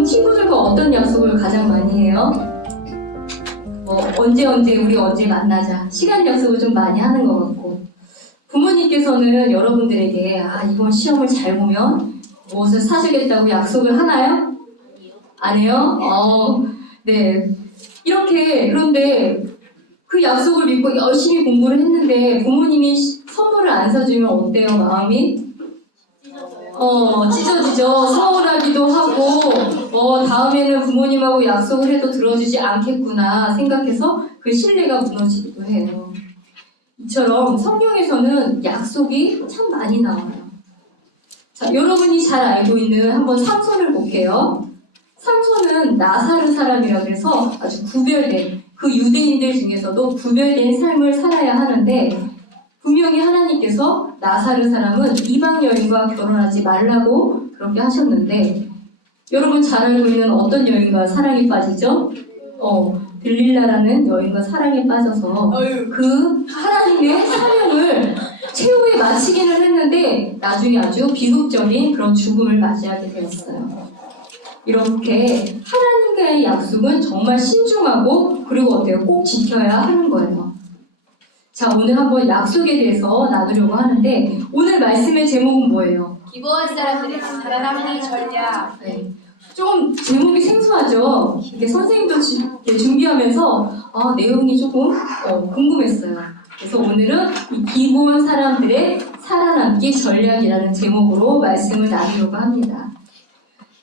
여러분 친구들과 어떤 약속을 가장 많이 해요? 언제 우리 언제 만나자 시간 약속을 좀 많이 하는 것 같고, 부모님께서는 여러분들에게 이번 시험을 잘 보면 무엇을 사주겠다고 약속을 하나요? 안 해요? 네. 그런데 그 약속을 믿고 열심히 공부를 했는데 부모님이 선물을 안 사주면 어때요, 마음이? 찢어지죠. 서운하기도 하고, 다음에는 부모님하고 약속을 해도 들어주지 않겠구나 생각해서 그 신뢰가 무너지기도 해요. 이처럼 성경에서는 약속이 참 많이 나와요. 자, 여러분이 잘 알고 있는 한번 삼손을 볼게요. 삼손은 나사르 사람이라고 해서 아주 구별된, 그 유대인들 중에서도 구별된 삶을 살아야 하는데, 분명히 하나님께서 나사르 사람은 이방 여인과 결혼하지 말라고 그렇게 하셨는데, 여러분 잘 알고 있는 어떤 여인과 사랑에 빠지죠? 들릴라라는 여인과 사랑에 빠져서 그 하나님의 사명을 최후에 마치기는 했는데 나중에 아주 비극적인 그런 죽음을 맞이하게 되었어요. 이렇게 하나님과의 약속은 정말 신중하고, 그리고 어때요? 꼭 지켜야 하는 거예요. 자, 오늘 한번 약속에 대해서 나누려고 하는데, 오늘 말씀의 제목은 뭐예요? 기부한 사람들의 살아남기 전략. 네. 좀 제목이 생소하죠? 이게 선생님도 준비하면서 내용이 조금 궁금했어요. 그래서 오늘은 이 기부한 사람들의 살아남기 전략이라는 제목으로 말씀을 나누려고 합니다.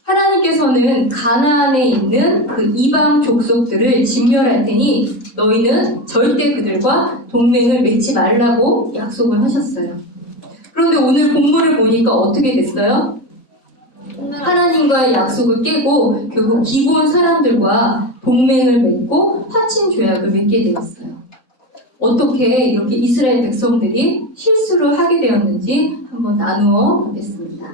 하나님께서는 가나안에 있는 그 이방 족속들을 진멸할 테니 너희는 절대 그들과 동맹을 맺지 말라고 약속을 하셨어요. 그런데 오늘 본문을 보니까 어떻게 됐어요? 하나님과의 약속을 깨고 결국 기브온 사람들과 동맹을 맺고 화친 조약을 맺게 되었어요. 어떻게 이렇게 이스라엘 백성들이 실수를 하게 되었는지 한번 나누어 보겠습니다.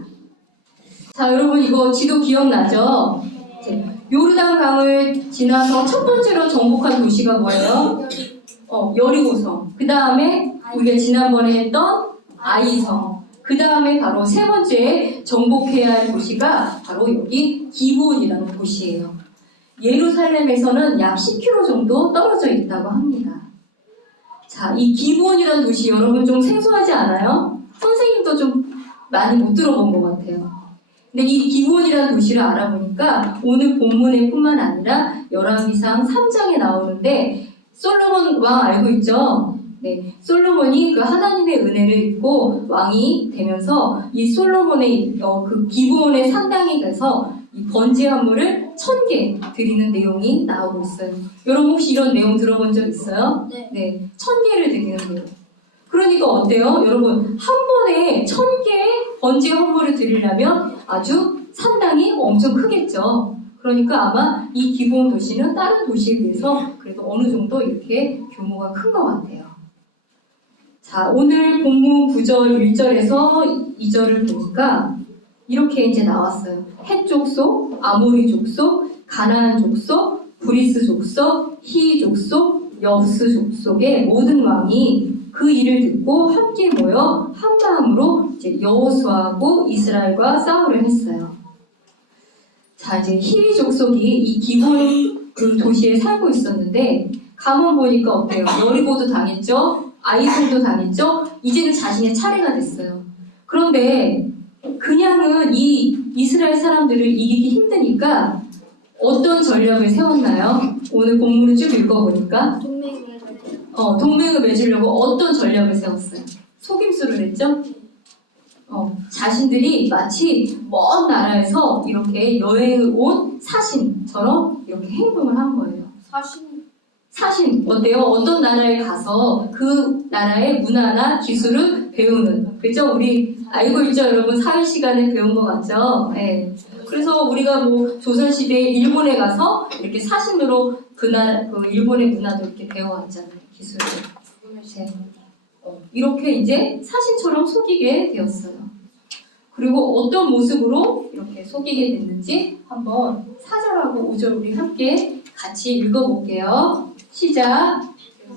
자, 여러분 이거 지도 기억나죠? 요르단 강을 지나서 첫 번째로 정복한 도시가 뭐예요? 여리고성. 그 다음에 우리가 지난번에 했던 아이성. 그 다음에 바로 세 번째 정복해야 할 도시가 바로 여기 기브온이라는 도시예요. 예루살렘에서는 약 10km 정도 떨어져 있다고 합니다. 자, 이 기브온이라는 도시 여러분 좀 생소하지 않아요? 선생님도 좀 많이 못 들어본 것 같아요. 근데 이 기브온이라는 도시를 알아보니까 오늘 본문에 뿐만 아니라 열왕기상 3장에 나오는데, 솔로몬 왕 알고 있죠? 네, 솔로몬이 그 하나님의 은혜를 입고 왕이 되면서 이 솔로몬의 그 기브온의 산당에 가서 이 번제한물을 1000개 드리는 내용이 나오고 있어요. 여러분 혹시 이런 내용 들어본 적 있어요? 네, 1000개를 드리는 내용. 그러니까 어때요? 여러분 한 번에 1000개의 번제한물을 드리려면 아주 산당이 엄청 크겠죠. 그러니까 아마 이 기브온 도시는 다른 도시에 비해서 그래도 어느 정도 이렇게 규모가 큰 것 같아요. 자, 오늘 본문 9절 1절에서 2절을 보니까 이렇게 이제 나왔어요. 헷 족속, 아모리 족속, 가나안 족속, 브리스 족속, 히 족속, 여스 족속의 모든 왕이 그 일을 듣고 함께 모여 한 마음으로 이제 여호수아하고 이스라엘과 싸우려 했어요. 자, 이제 히위 족속이 이 기브온 그 도시에 살고 있었는데 가만 보니까 어때요? 여리고도 당했죠? 아이성도 당했죠? 이제는 자신의 차례가 됐어요. 그런데 그냥은 이 이스라엘 사람들을 이기기 힘드니까 어떤 전략을 세웠나요? 오늘 본문을 쭉 읽어보니까 동맹을 맺으려고 어떤 전략을 세웠어요? 속임수를 했죠? 자신들이 마치 먼 나라에서 이렇게 여행을 온 사신처럼 이렇게 행동을 한 거예요. 사신 어때요? 어떤 나라에 가서 그 나라의 문화나 기술을 배우는, 그죠? 우리 알고 있죠, 여러분? 사회 시간에 배운 것 같죠? 네. 그래서 우리가 뭐 조선시대에 일본에 가서 이렇게 사신으로 그 일본의 문화도 이렇게 배워왔잖아요, 기술을. 네. 이렇게 이제 사신처럼 속이게 되었어요. 그리고 어떤 모습으로 이렇게 속이게 됐는지 한번 4절하고 5절 우리 함께 같이 읽어볼게요. 시작.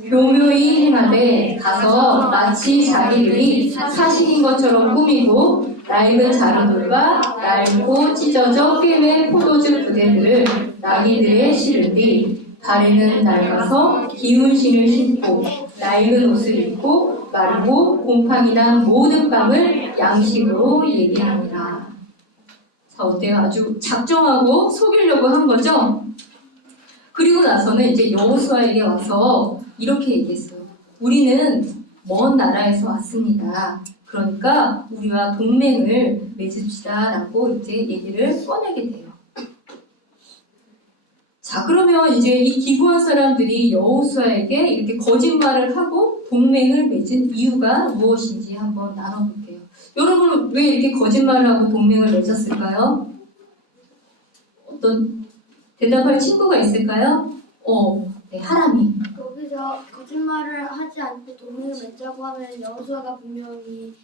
교묘히 행하되 가서 마치 자기들이 사신인 것처럼 꾸미고 낡은 자루들과 낡고 찢어져 꿰맨 포도주 부대들을 나귀들에 실은 뒤 발에는 낡아서 기운 신을 신고 낡은 옷을 입고 마르고 곰팡이 난 모든 빵을 양식으로 얘기합니다. 자, 어때요? 아주 작정하고 속이려고 한 거죠? 그리고 나서는 이제 여호수아에게 와서 이렇게 얘기했어요. 우리는 먼 나라에서 왔습니다. 그러니까 우리와 동맹을 맺읍시다 라고 이제 얘기를 꺼내게 돼요. 자, 그러면 이제 이 기브온 사람들이 여호수아에게 이렇게 거짓말을 하고 동맹을 맺은 이유가 무엇인지 한번 나눠볼게요. 여러분은 왜 이렇게 거짓말을 하고 동맹을 맺었을까요? 어떤 대답할 친구가 있을까요? 네, 하람이. 여기서 거짓말을 하지 않고 동맹을 맺자고 하면 여호수아가 분명히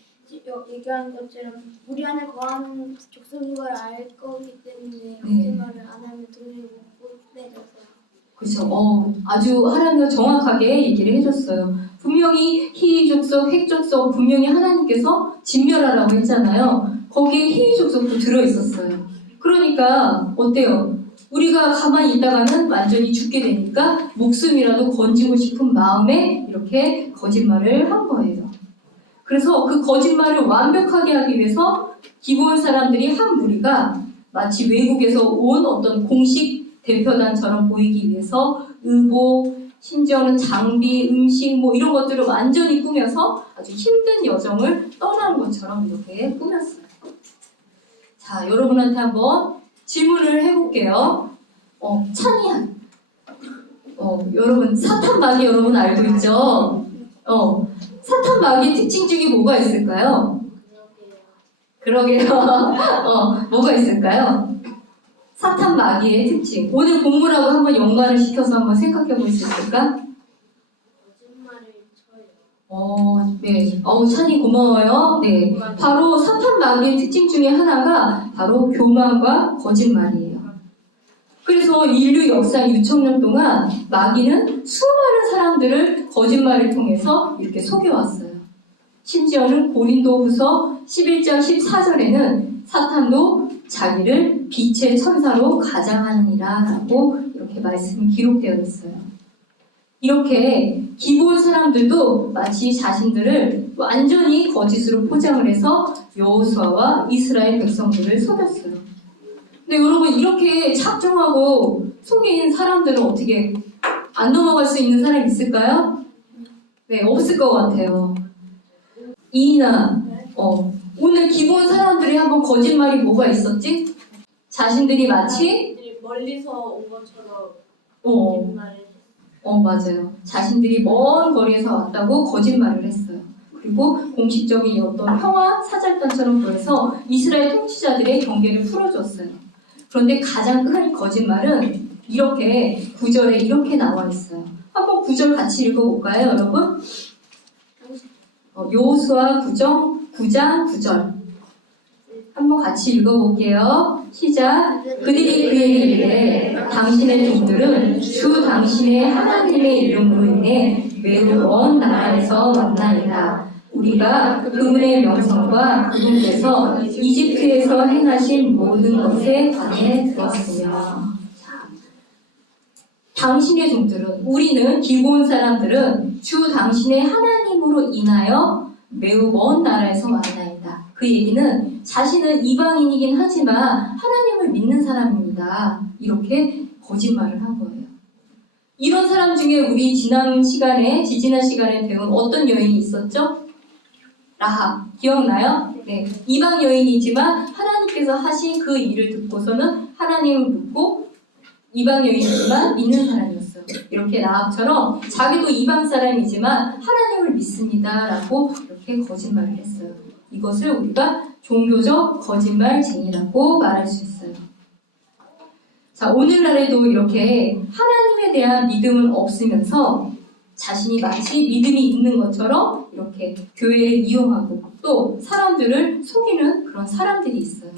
얘기하는 것처럼 우리 안에 거하는 족속인 걸 알 거기 때문에 거짓말을 안 하면 동맹을 못 맺었어요. 그렇죠. 아주 하나님과 정확하게 얘기를 해줬어요. 분명히 희족속, 핵족속 분명히 하나님께서 진멸하라고 했잖아요. 거기에 희족속도 들어있었어요. 그러니까 어때요? 우리가 가만히 있다가는 완전히 죽게 되니까 목숨이라도 건지고 싶은 마음에 이렇게 거짓말을 한 거예요. 그래서 그 거짓말을 완벽하게 하기 위해서 기브온 사람들이 한 무리가 마치 외국에서 온 어떤 공식 대표단처럼 보이기 위해서 의복, 심지어는 장비, 음식 뭐 이런 것들을 완전히 꾸며서 아주 힘든 여정을 떠나는 것처럼 이렇게 꾸몄어요. 자, 여러분한테 한번 질문을 해볼게요. 찬이야. 여러분 사탄 마귀 여러분 알고 있죠? 사탄 마귀의 특징 중에 뭐가 있을까요? 그러게요. 뭐가 있을까요? 사탄 마귀의 특징. 오늘 본문하고 한번 연관을 시켜서 한번 생각해 볼 수 있을까? 거짓말을 쳐요. 네. 찬이 고마워요. 네. 바로 사탄 마귀의 특징 중에 하나가 바로 교만과 거짓말이에요. 그래서 인류 역사 6,000년 동안 마귀는 수많은 사람들을 거짓말을 통해서 이렇게 속여왔어요. 심지어는 고린도후서 11장 14절에는 사탄도 자기를 빛의 천사로 가장하느니라 라고 이렇게 말씀이 기록되어 있어요. 이렇게 기브온 사람들도 마치 자신들을 완전히 거짓으로 포장을 해서 여호수아와 이스라엘 백성들을 속였어요. 근데 여러분 이렇게 작정하고 속인 사람들은 어떻게 안 넘어갈 수 있는 사람이 있을까요? 네, 없을 것 같아요. 이나 오늘 기본 사람들이 한번 거짓말이 뭐가 있었지? 자신들이 마치 멀리서 온 것처럼 거짓말을 맞아요. 자신들이 먼 거리에서 왔다고 거짓말을 했어요. 그리고 공식적인 어떤 평화 사절단처럼 보여서 이스라엘 통치자들의 경계를 풀어줬어요. 그런데 가장 큰 거짓말은 이렇게 9절에 이렇게 나와 있어요. 한번 9절 같이 읽어볼까요, 여러분? 여호수아 9장 9절 한번 같이 읽어볼게요. 시작. 그들이 그에게 이르되 당신의 종들은 주 당신의 하나님의 이름으로 인해 매우 먼 나라에서 왔나이다. 우리가 그분의 명성과 그분께서 이집트에서 행하신 모든 것에 관해 들었으며. 당신의 종들은, 우리는 기브온 사람들은 주 당신의 하나님으로 인하여 매우 먼 나라에서 왔나이다. 그 얘기는 자신은 이방인이긴 하지만 하나님을 믿는 사람입니다. 이렇게 거짓말을 한 거예요. 이런 사람 중에 우리 지지난 시간에 배운 어떤 여인이 있었죠? 라합. 기억나요? 네. 이방 여인이지만 하나님께서 하신 그 일을 듣고서는 하나님을 믿고 이방 여인이지만 믿는 사람이었어요. 이렇게 라합처럼 자기도 이방 사람이지만 하나님을 믿습니다. 라고 이렇게 거짓말을 했어요. 이것을 우리가 종교적 거짓말쟁이라고 말할 수 있어요. 자, 오늘날에도 이렇게 하나님에 대한 믿음은 없으면서 자신이 마치 믿음이 있는 것처럼 이렇게 교회를 이용하고 또 사람들을 속이는 그런 사람들이 있어요.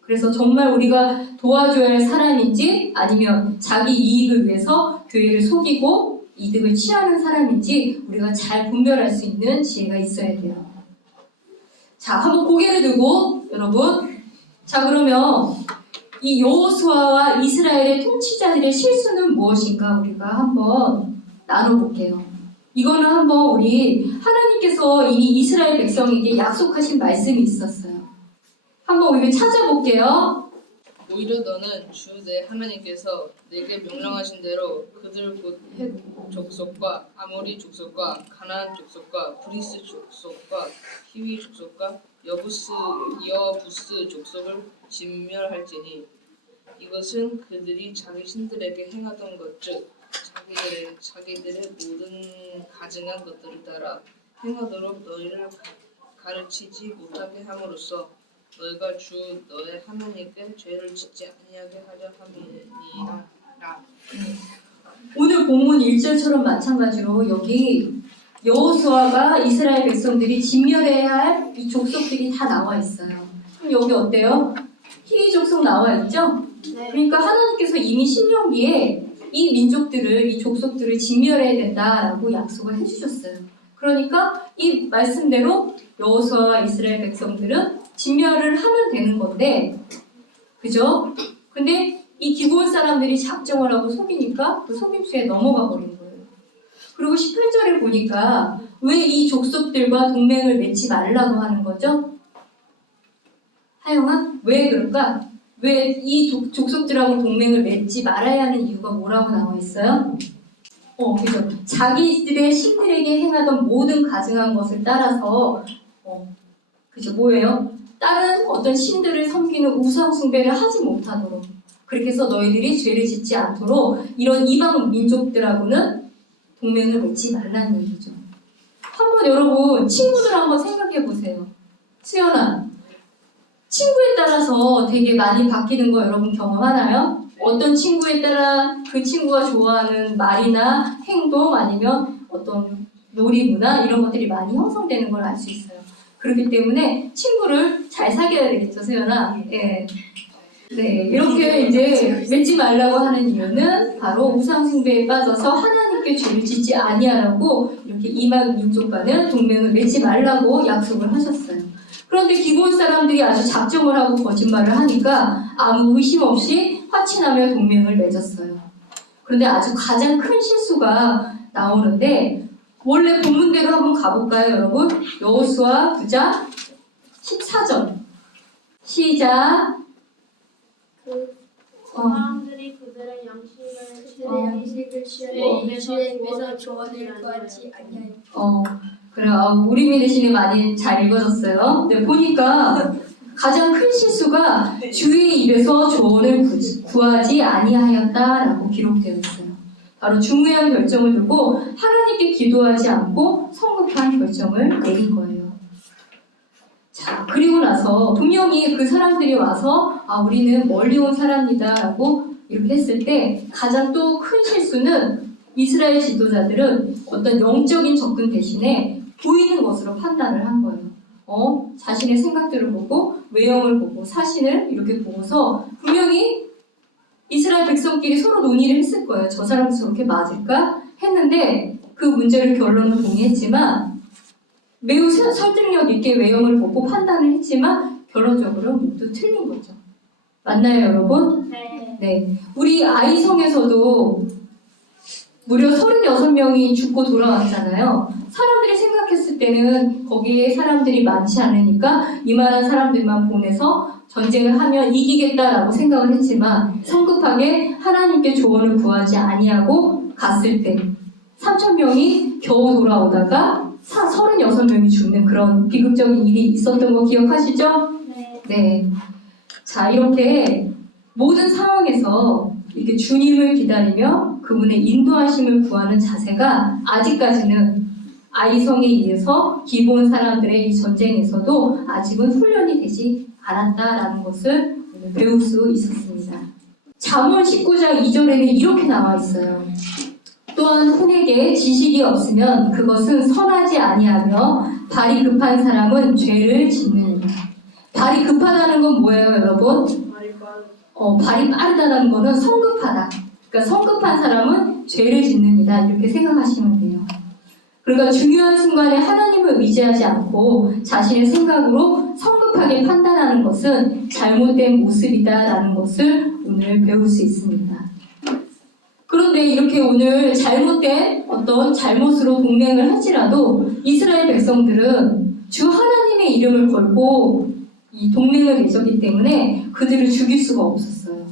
그래서 정말 우리가 도와줘야 할 사람인지 아니면 자기 이익을 위해서 교회를 속이고 이득을 취하는 사람인지 우리가 잘 분별할 수 있는 지혜가 있어야 돼요. 자, 한번 고개를 들고 여러분? 자, 그러면 이 여호수아와 이스라엘의 통치자들의 실수는 무엇인가 우리가 한번 나눠볼게요. 이거는 한번 우리 하나님께서 이 이스라엘 백성에게 약속하신 말씀이 있었어요. 한번 우리 찾아볼게요. 오히려 너는 주 내 하나님께서 내게 명령하신 대로 그들 곧 헷 족속과 아모리 족속과 가나안 족속과 브리스 족속과 히위 족속과 여부스 족속을 진멸할지니 이것은 그들이 자기 신들에게 행하던 것 즉 자기들의 모든 가증한 것들을 따라 행하도록 너희를 가르치지 못하게 함으로써 너희가 주 너의 하나님께 죄를 짓지 아니하게 하려 함이니라. 오늘 본문 1절처럼 마찬가지로 여기 여호수아가 이스라엘 백성들이 진멸해야 할 이 족속들이 다 나와 있어요. 그럼 여기 어때요? 히위 족속 나와 있죠? 네. 그러니까 하나님께서 이미 신명기에 이 민족들을, 이 족속들을 진멸해야 된다라고 약속을 해주셨어요. 그러니까 이 말씀대로 여호수아와 이스라엘 백성들은 진멸을 하면 되는 건데, 그죠? 근데 이 기브온 사람들이 작정을 하고 속이니까 그 속임수에 넘어가 버린 거예요. 그리고 18절에 보니까 왜 이 족속들과 동맹을 맺지 말라고 하는 거죠? 하영아? 왜 그럴까? 왜 이 족속들하고 동맹을 맺지 말아야 하는 이유가 뭐라고 나와 있어요? 그죠? 자기들의 신들에게 행하던 모든 가증한 것을 따라서 그죠? 뭐예요? 다른 어떤 신들을 섬기는 우상 숭배를 하지 못하도록, 그렇게 해서 너희들이 죄를 짓지 않도록 이런 이방 민족들하고는 동맹을 맺지 말라는 얘기죠. 한번 여러분 친구들 한번 생각해 보세요. 수연아, 친구에 따라서 되게 많이 바뀌는 거 여러분 경험하나요? 어떤 친구에 따라 그 친구가 좋아하는 말이나 행동 아니면 어떤 놀이 문화 이런 것들이 많이 형성되는 걸 알 수 있어요. 그렇기 때문에 친구를 잘 사귀어야 되겠죠, 세연아? 예. 네, 이렇게 이제 맺지 말라고 하는 이유는 바로 우상숭배에 빠져서 하나님께 죄를 짓지 아니하라고 이렇게 이방 민족과는 동맹을 맺지 말라고 약속을 하셨어요. 그런데 기브온 사람들이 아주 작정을 하고 거짓말을 하니까 아무 의심 없이 화친하며 동맹을 맺었어요. 그런데 아주 가장 큰 실수가 나오는데, 원래 본문대로 한번 가볼까요, 여러분? 여호수아 9장 14절. 시작. 사람들이 그들의 양식을 취하여 주의 입에서 조언을 구하지 아니하여. 그래, 우리 믿으시는 많이 잘 읽어졌어요. 근데 보니까 가장 큰 실수가 주의 입에서 조언을 구하지 아니하였다라고 기록되어 있어요. 바로 중요한 결정을 두고 하나님께 기도하지 않고 성급한 결정을 내린 거예요. 자, 그리고 나서 분명히 그 사람들이 와서 우리는 멀리 온 사람이다 라고 이렇게 했을 때 가장 또 큰 실수는 이스라엘 지도자들은 어떤 영적인 접근 대신에 보이는 것으로 판단을 한 거예요. 자신의 생각들을 보고 외형을 보고 사신을 이렇게 보고서 분명히 이스라엘 백성끼리 서로 논의를 했을 거예요. 저 사람도 저렇게 맞을까? 했는데 그 문제를 결론은 동의했지만 매우 설득력 있게 외형을 보고 판단을 했지만 결론적으로 모두 틀린 거죠. 맞나요, 여러분? 네. 네. 우리 아이성에서도 무려 36명이 죽고 돌아왔잖아요. 사람들이 생각했을 때는 거기에 사람들이 많지 않으니까 이만한 사람들만 보내서 전쟁을 하면 이기겠다라고 생각을 했지만 성급하게 하나님께 조언을 구하지 아니하고 갔을 때 3,000명이 겨우 돌아오다가 36명이 죽는 그런 비극적인 일이 있었던 거 기억하시죠? 네. 네. 자, 이렇게 모든 상황에서 이렇게 주님을 기다리며 그분의 인도하심을 구하는 자세가 아직까지는 아이성에 의해서 기브온 사람들의 이 전쟁에서도 아직은 훈련이 되지 않았다라는 것을 오늘 배울 수 있었습니다. 잠언 19장 2절에는 이렇게 나와 있어요. 또한 혼에게 지식이 없으면 그것은 선하지 아니하며 발이 급한 사람은 죄를 짓느니라. 발이 급하다는 건 뭐예요, 여러분? 발이 빠르다는 거는 성급하다. 그러니까 성급한 사람은 죄를 짓느니라 이렇게 생각하시면 돼요. 그러니까 중요한 순간에 하나님을 의지하지 않고 자신의 생각으로 성급하게 판단하는 것은 잘못된 모습이다라는 것을 오늘 배울 수 있습니다. 그런데 이렇게 오늘 잘못된 어떤 잘못으로 동맹을 할지라도 이스라엘 백성들은 주 하나님의 이름을 걸고 이 동맹을 맺었기 때문에 그들을 죽일 수가 없었어요.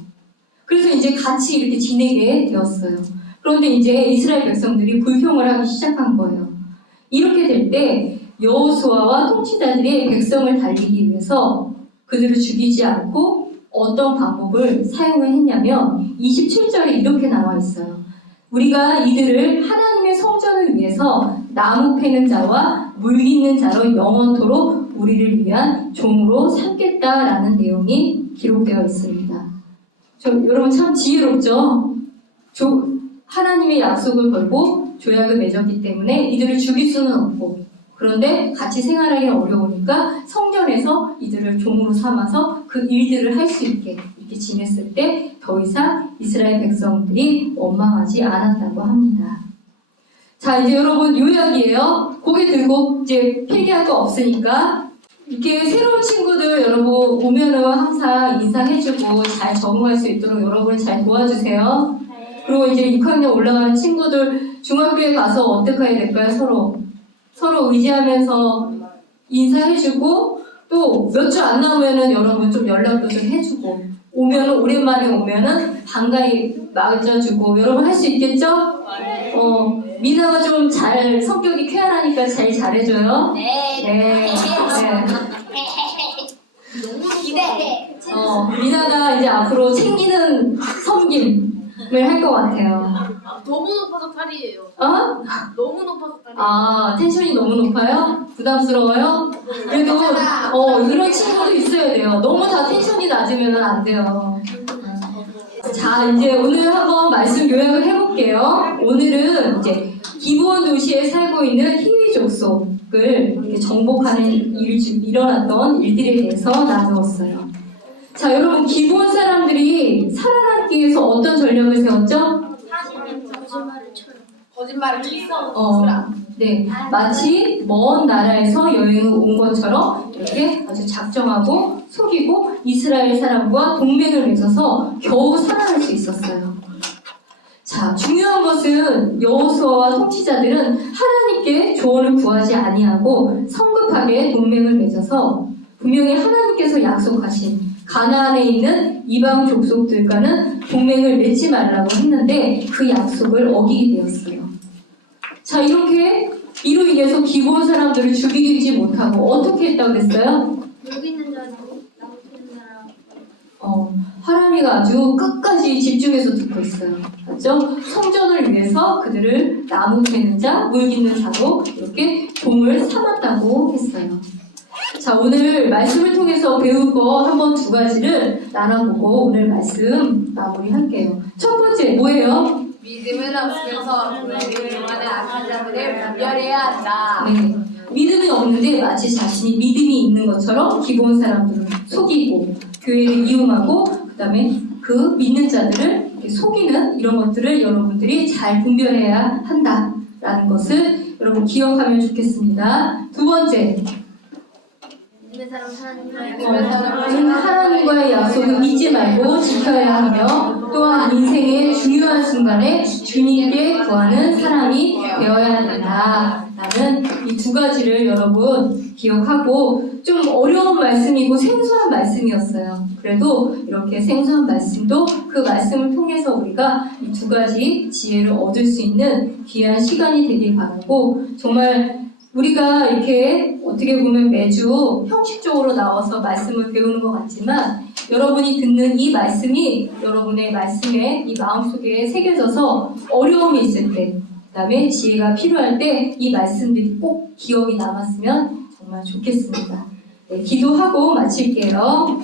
그래서 이제 같이 이렇게 지내게 되었어요. 그런데 이제 이스라엘 백성들이 불평을 하기 시작한 거예요. 이렇게 될 때 여호수아와 통치자들이 백성을 달리기 위해서 그들을 죽이지 않고 어떤 방법을 사용을 했냐면 27절에 이렇게 나와 있어요. 우리가 이들을 하나님의 성전을 위해서 나무 패는 자와 물 깃는 자로 영원토록 우리를 위한 종으로 삼겠다라는 내용이 기록되어 있습니다. 여러분 참 지혜롭죠? 하나님의 약속을 걸고 조약을 맺었기 때문에 이들을 죽일 수는 없고, 그런데 같이 생활하기는 어려우니까 성전에서 이들을 종으로 삼아서 그 일들을 할 수 있게 이렇게 지냈을 때 더 이상 이스라엘 백성들이 원망하지 않았다고 합니다. 자, 이제 여러분 요약이에요. 고개 들고 이제 필기할 거 없으니까 이렇게 새로운 친구들 여러분 오면은 항상 인사해주고 잘 적응할 수 있도록 여러분 잘 도와주세요. 그리고 이제 6학년 올라가는 친구들 중학교에 가서 어떻게 해야 될까요? 서로 의지하면서 인사해주고 또 몇 주 안 나오면은 여러분 좀 연락도 좀 해주고 오면은 오랜만에 오면은 반가이 맞아주고 여러분 할 수 있겠죠? 미나가 좀 잘 성격이 쾌활하니까 잘 잘해줘요. 네. 너무 기대해. 미나가 이제 앞으로 챙기는 섬김을 할 것 같아요. 너무 높아서 탈이에요. 어? 너무 높아서 탈이에요. 아, 텐션이 너무 높아요? 부담스러워요? 그래도 이런 친구도 있어야 돼요. 너무 다 텐션이 낮으면 안 돼요. 자, 이제 오늘 한번 말씀 요약을 해볼게요. 오늘은 이제 기브온 도시에 살고 있는 히위 족속을 이렇게 정복하는 일어났던 일들에 대해서 나누었어요. 자, 여러분 기브온 사람들이 살아남기 위해서 어떤 전략을 세웠죠? 거짓말을 쳤어. 네, 마치 먼 나라에서 여행을 온 것처럼 이렇게 아주 작정하고 속이고 이스라엘 사람과 동맹을 맺어서 겨우 살아날 수 있었어요. 자, 중요한 것은 여호수아와 통치자들은 하나님께 조언을 구하지 아니하고 성급하게 동맹을 맺어서 분명히 하나님께서 약속하신 가나안에 있는 이방 족속들과는 동맹을 맺지 말라고 했는데 그 약속을 어기게 되었어요. 자, 이로 인해서 기브온 사람들을 죽이지 못하고 어떻게 했다고 그랬어요? 여기 있는 자는 나무 캐는 사람. 하람이가 아주 끝까지 집중해서 듣고 있어요. 맞죠? 성전을 위해서 그들을 나무 캐는 자, 물 깃는 자로 이렇게 종을 삼았다고 했어요. 자, 오늘 말씀을 통해서 배울 거 한번 두 가지를 나눠보고 오늘 말씀 마무리할게요. 첫 번째 뭐예요? 믿음을 없으면서 믿음을 동안에 악한 자들을 분별해야 한다. 네. 믿음이 없는데 마치 자신이 믿음이 있는 것처럼 기브온 사람들을 속이고 교회를 이용하고 그다음에 그 믿는 자들을 이렇게 속이는 이런 것들을 여러분들이 잘 분별해야 한다라는 것을 여러분 기억하면 좋겠습니다. 두 번째, 믿음의 사람 하나님과의 약속을 잊지 말고 지켜야 하며 또한 인생의 중요한 순간에 주님께 구하는 사람이 되어야 된다. 라는 이 두 가지를 여러분 기억하고 좀 어려운 말씀이고 생소한 말씀이었어요. 그래도 이렇게 생소한 말씀도 그 말씀을 통해서 우리가 이 두 가지 지혜를 얻을 수 있는 귀한 시간이 되길 바라고 정말 우리가 이렇게 어떻게 보면 매주 형식적으로 나와서 말씀을 배우는 것 같지만 여러분이 듣는 이 말씀이 여러분의 말씀에 이 마음속에 새겨져서 어려움이 있을 때 그다음에 지혜가 필요할 때 이 말씀들이 꼭 기억이 남았으면 정말 좋겠습니다. 네, 기도하고 마칠게요.